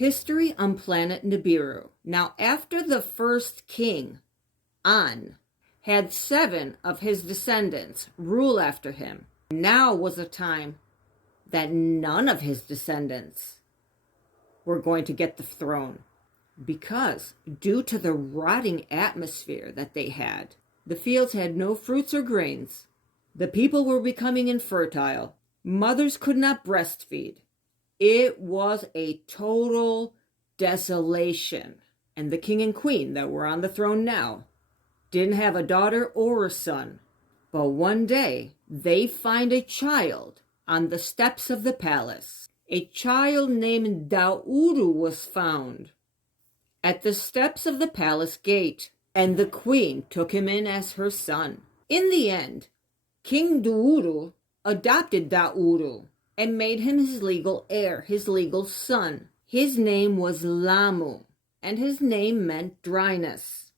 History on planet Nibiru. Now, after the first king, An, had 7 of his descendants rule after him, now was a time that none of his descendants were going to get the throne. Because, due to the rotting atmosphere that they had, the fields had no fruits or grains. The people were becoming infertile. Mothers could not breastfeed. It was a total desolation. And the king and queen that were on the throne now didn't have a daughter or a son. But one day, they find a child on the steps of the palace. A child named Dauru was found at the steps of the palace gate, and the queen took him in as her son. In the end, King Dauru adopted Dauru and made him his legal heir, his legal son. His name was Lamu, and his name meant dryness.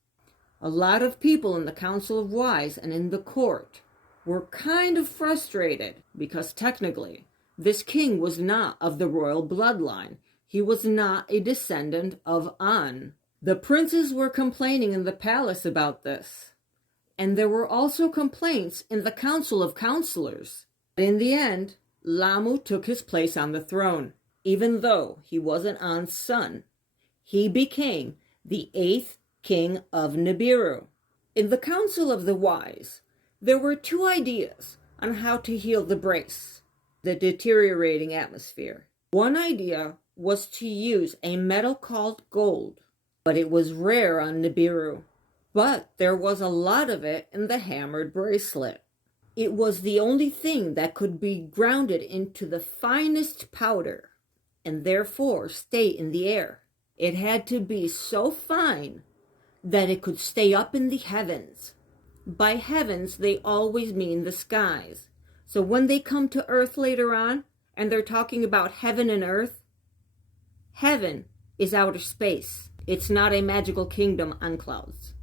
A lot of people in the Council of Wise and in the court were kind of frustrated because technically this king was not of the royal bloodline. He was not a descendant of An. The princes were complaining in the palace about this. And there were also complaints in the Council of Counselors. In the end, Lamu took his place on the throne. Even though he wasn't An's son, he became the 8th king of Nibiru. In the Council of the Wise, there were 2 ideas on how to heal the brace, the deteriorating atmosphere. One idea was to use a metal called gold, but it was rare on Nibiru. But there was a lot of it in the hammered bracelet. It was the only thing that could be grounded into the finest powder and therefore stay in the air. It had to be so fine that it could stay up in the heavens. By heavens, they always mean the skies. So when they come to Earth later on, and they're talking about heaven and earth, heaven is outer space. It's not a magical kingdom on clouds.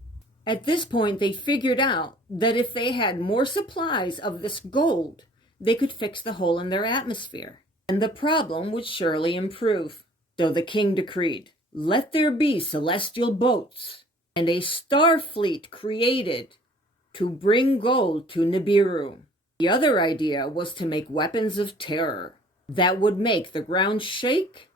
At this point, they figured out that if they had more supplies of this gold, they could fix the hole in their atmosphere, and the problem would surely improve. So the king decreed, "Let there be celestial boats and a star fleet created to bring gold to Nibiru." The other idea was to make weapons of terror that would make the ground shake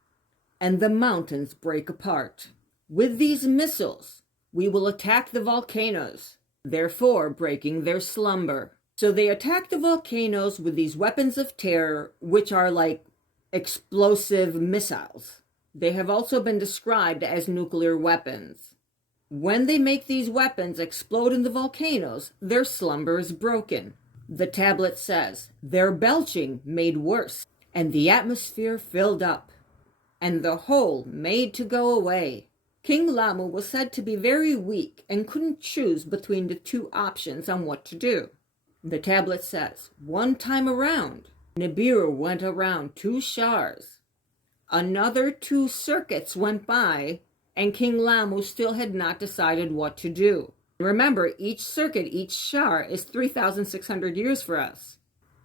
and the mountains break apart. With these missiles, we will attack the volcanoes, therefore breaking their slumber. So they attack the volcanoes with these weapons of terror, which are like explosive missiles. They have also been described as nuclear weapons. When they make these weapons explode in the volcanoes, their slumber is broken. The tablet says, their belching made worse, and the atmosphere filled up, and the hole made to go away. King Lamu was said to be very weak and couldn't choose between the 2 options on what to do. The tablet says, one time around, Nibiru went around 2 shars. Another 2 circuits went by, and King Lamu still had not decided what to do. Remember, each circuit, each shar, is 3,600 years for us.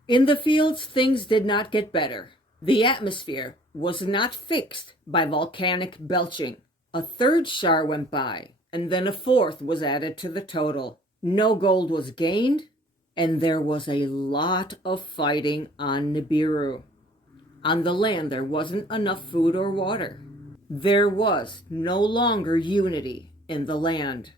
In the fields, things did not get better. The atmosphere was not fixed by volcanic belching. A 3rd shar went by, and then a 4th was added to the total. No gold was gained, and there was a lot of fighting on Nibiru. On the land, there wasn't enough food or water. There was no longer unity in the land.